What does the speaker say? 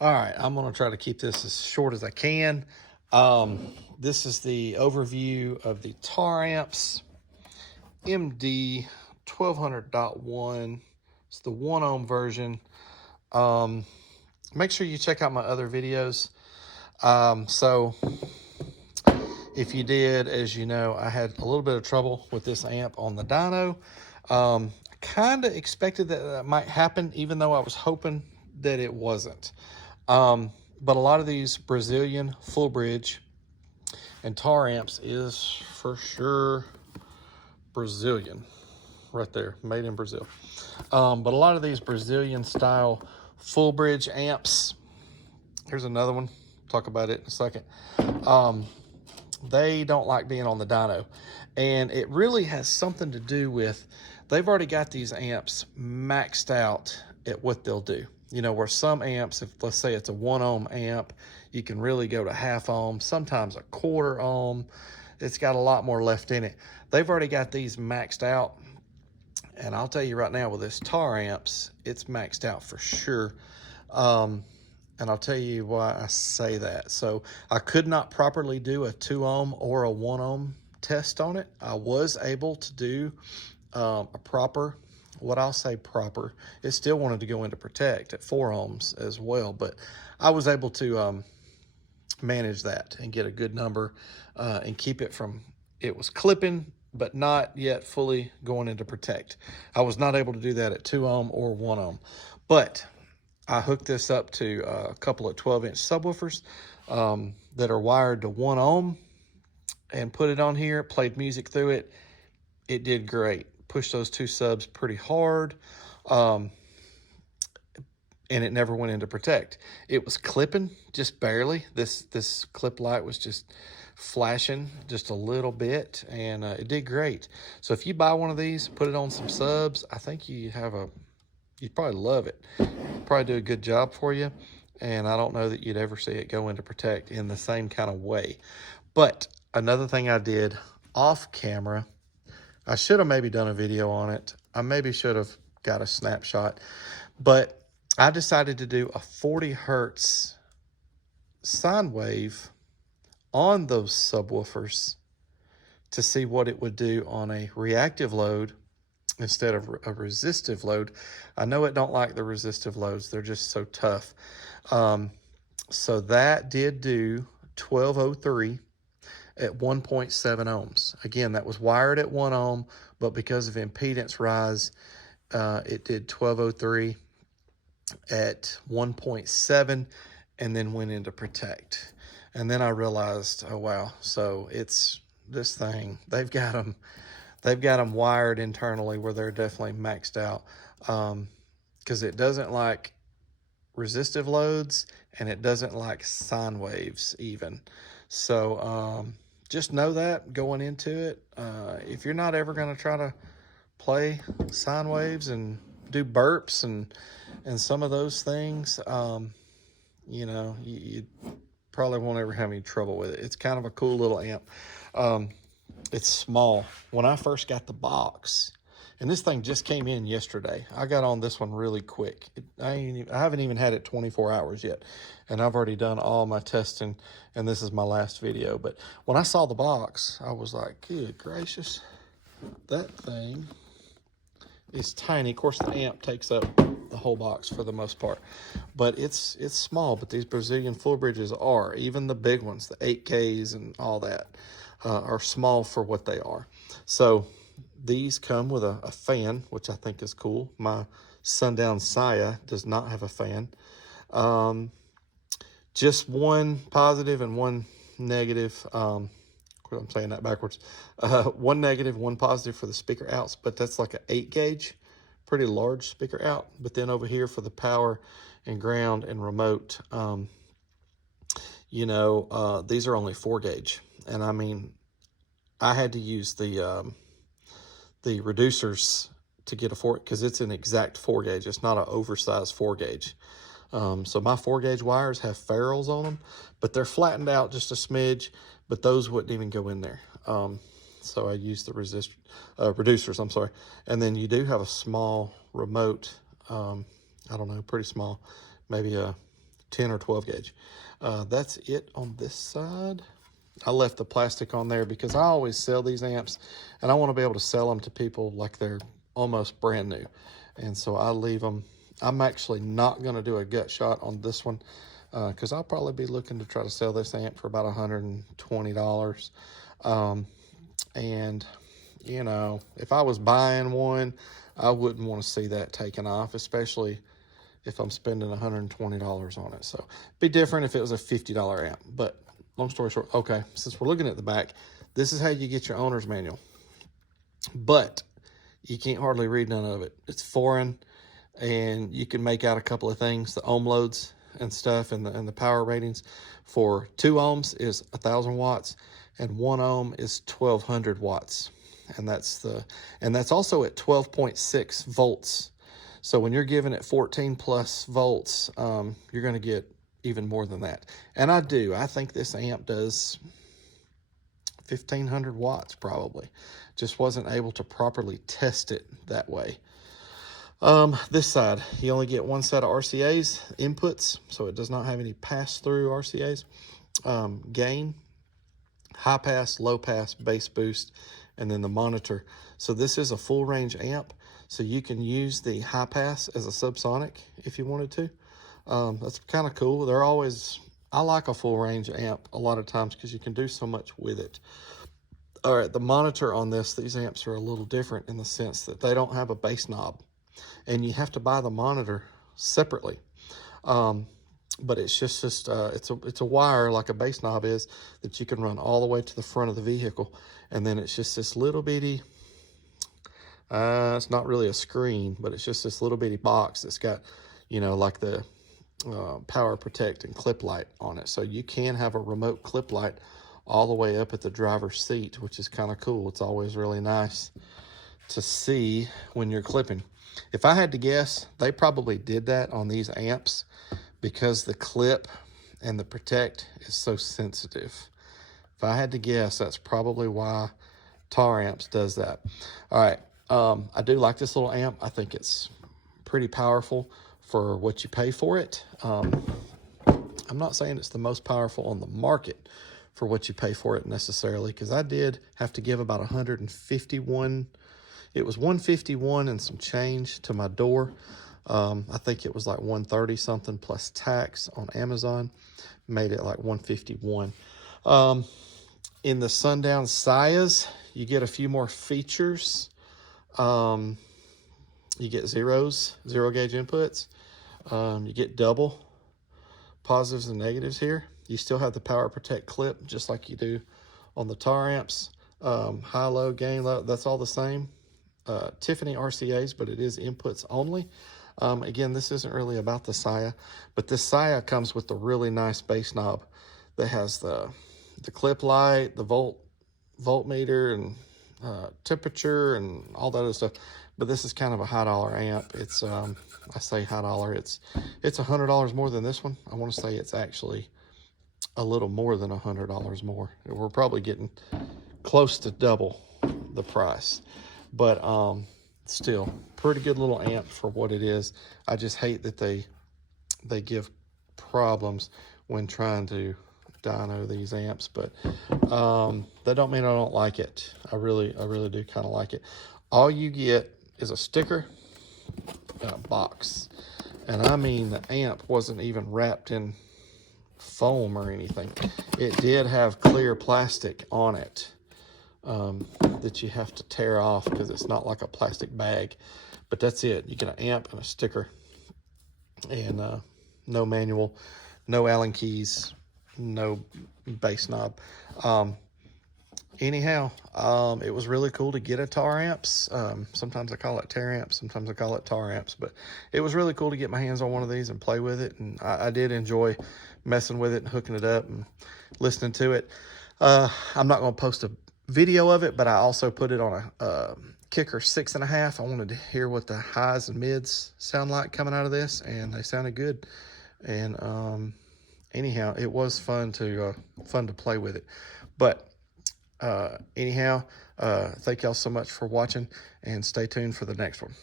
All right, I'm going to try to keep this as short as I can. This is the overview of the Taramps MD1200.1. It's the 1 ohm version. Make sure you check out my other videos. So if you did, as you know, I had a little bit of trouble with this amp on the Dyno. I kind of expected that might happen, even though I was hoping that it wasn't. But a lot of these Brazilian full bridge and Taramps is for sure Brazilian, right there, made in Brazil. But a lot of these Brazilian style full bridge amps, here's another one, talk about it in a second. They don't like being on the dyno, and it really has something to do with they've already got these amps maxed out at what they'll do. You know, where some amps, if let's say it's a 1 ohm amp, you can really go to half ohm, sometimes a quarter ohm. It's got a lot more left in it. They've already got these maxed out, and I'll tell you right now with this Taramps, it's maxed out for sure. And I'll tell you why I say that. So I could not properly do a 2 ohm or a 1 ohm test on it. I was able to do a proper, what I'll say proper, it still wanted to go into protect at 4 ohms as well, but I was able to manage that and get a good number and keep it from, it was clipping, but not yet fully going into protect. I was not able to do that at 2 ohm or 1 ohm, but I hooked this up to a couple of 12-inch subwoofers that are wired to 1 ohm and put it on here, played music through it. It did great. Pushed those 2 subs pretty hard, and it never went into protect. It was clipping just barely. This clip light was just flashing just a little bit, and it did great. So if you buy one of these, put it on some subs, I think you'd probably love it. Probably do a good job for you, and I don't know that you'd ever see it go into protect in the same kind of way. But another thing I did off camera, I should have maybe done a video on it. I maybe should have got a snapshot, but I decided to do a 40 hertz sine wave on those subwoofers to see what it would do on a reactive load instead of a resistive load. I know it don't like the resistive loads. They're just so tough. So that did do 1203 at 1.7 ohms. Again, that was wired at 1 ohm, but because of impedance rise, it did 1203 at 1.7 and then went into protect. And then I realized, oh wow, so it's this thing, they've got them wired internally where they're definitely maxed out, because it doesn't like resistive loads and it doesn't like sine waves even. So just know that going into it. If you're not ever going to try to play sine waves and do burps and some of those things, you know, you probably won't ever have any trouble with it. It's kind of a cool little amp. It's small. When I first got the box, and this thing just came in yesterday, I got on this one really quick. I haven't even had it 24 hours yet, and I've already done all my testing, and this is my last video. But when I saw the box, I was like, good gracious, that thing is tiny. Of course, the amp takes up the whole box for the most part, but it's small. But these Brazilian full bridges are, even the big ones, the 8Ks and all that, are small for what they are. So these come with a fan, which I think is cool. My Sundown Saya does not have a fan. Just one positive and one negative. I'm saying that backwards. One negative, one positive for the speaker outs, but that's like an 8 gauge, pretty large speaker out. But then over here for the power and ground and remote, you know, these are only 4 gauge. And I mean, I had to use the reducers to get a 4, because it's an exact 4 gauge. It's not an oversized 4 gauge. So my 4 gauge wires have ferrules on them, but they're flattened out just a smidge, but those wouldn't even go in there. So I used the reducers, I'm sorry. And then you do have a small remote, I don't know, pretty small, maybe a 10 or 12 gauge. That's it on this side. I left the plastic on there because I always sell these amps and I want to be able to sell them to people like they're almost brand new. And so I leave them. I'm actually not going to do a gut shot on this one because I'll probably be looking to try to sell this amp for about $120. And, you know, if I was buying one, I wouldn't want to see that taken off, especially if I'm spending $120 on it. So it'd be different if it was a $50 amp. But long story short, okay, since we're looking at the back, this is how you get your owner's manual. But you can't hardly read none of it. It's foreign, and you can make out a couple of things, the ohm loads and stuff, and the power ratings. For 2 ohms is 1,000 watts, and 1 ohm is 1,200 watts. And that's also at 12.6 volts. So when you're giving it 14 plus volts, you're going to get even more than that. And I think this amp does 1,500 watts probably. Just wasn't able to properly test it that way. This side, you only get one set of RCAs, inputs, so it does not have any pass-through RCAs. Gain, high pass, low pass, bass boost, and then the monitor. So this is a full range amp, so you can use the high pass as a subsonic if you wanted to. That's kind of cool. I like a full range amp a lot of times because you can do so much with it. All right, the monitor on these amps are a little different in the sense that they don't have a bass knob, and you have to buy the monitor separately. But it's just it's a wire like a bass knob is that you can run all the way to the front of the vehicle, and then it's just this little bitty. It's not really a screen, but it's just this little bitty box that's got, you know, like the power protect and clip light on it. So you can have a remote clip light all the way up at the driver's seat, which is kind of cool. It's always really nice to see when you're clipping. If I had to guess, they probably did that on these amps because the clip and the protect is so sensitive. If I had to guess, that's probably why Taramps does that. All right, I do like this little amp. I think it's pretty powerful for what you pay for it. I'm not saying it's the most powerful on the market for what you pay for it necessarily, because I did have to give about 151. It was 151 and some change to my door. I think it was like 130 something plus tax on Amazon, made it like 151. In the Sundown Sias, you get a few more features. You get zero gauge inputs. You get double positives and negatives here. You still have the power protect clip just like you do on the Taramps. High, low, gain, low, that's all the same. Tiffany RCAs, but it is inputs only. Again, this isn't really about the Sia, but this Sia comes with the really nice bass knob that has the clip light, the voltmeter, and temperature, and all that other stuff. But this is kind of a high dollar amp. It's I say high dollar. It's $100 more than this one. I want to say it's actually a little more than $100 more. We're probably getting close to double the price, but still pretty good little amp for what it is. I just hate that they give problems when trying to dyno these amps, but that don't mean I don't like it. I really do kind of like it. All you get is a sticker and a box, and I mean the amp wasn't even wrapped in foam or anything. It did have clear plastic on it that you have to tear off because it's not like a plastic bag, but that's it. You get an amp and a sticker, and no manual, no Allen keys, no bass knob. Anyhow, it was really cool to get a Taramps. Sometimes I call it Taramps, sometimes I call it Taramps, but it was really cool to get my hands on one of these and play with it. And I did enjoy messing with it and hooking it up and listening to it. I'm not going to post a video of it, but I also put it on a Kicker 6.5. I wanted to hear what the highs and mids sound like coming out of this, and they sounded good. And anyhow, it was fun to play with it. But anyhow, thank y'all so much for watching, and stay tuned for the next one.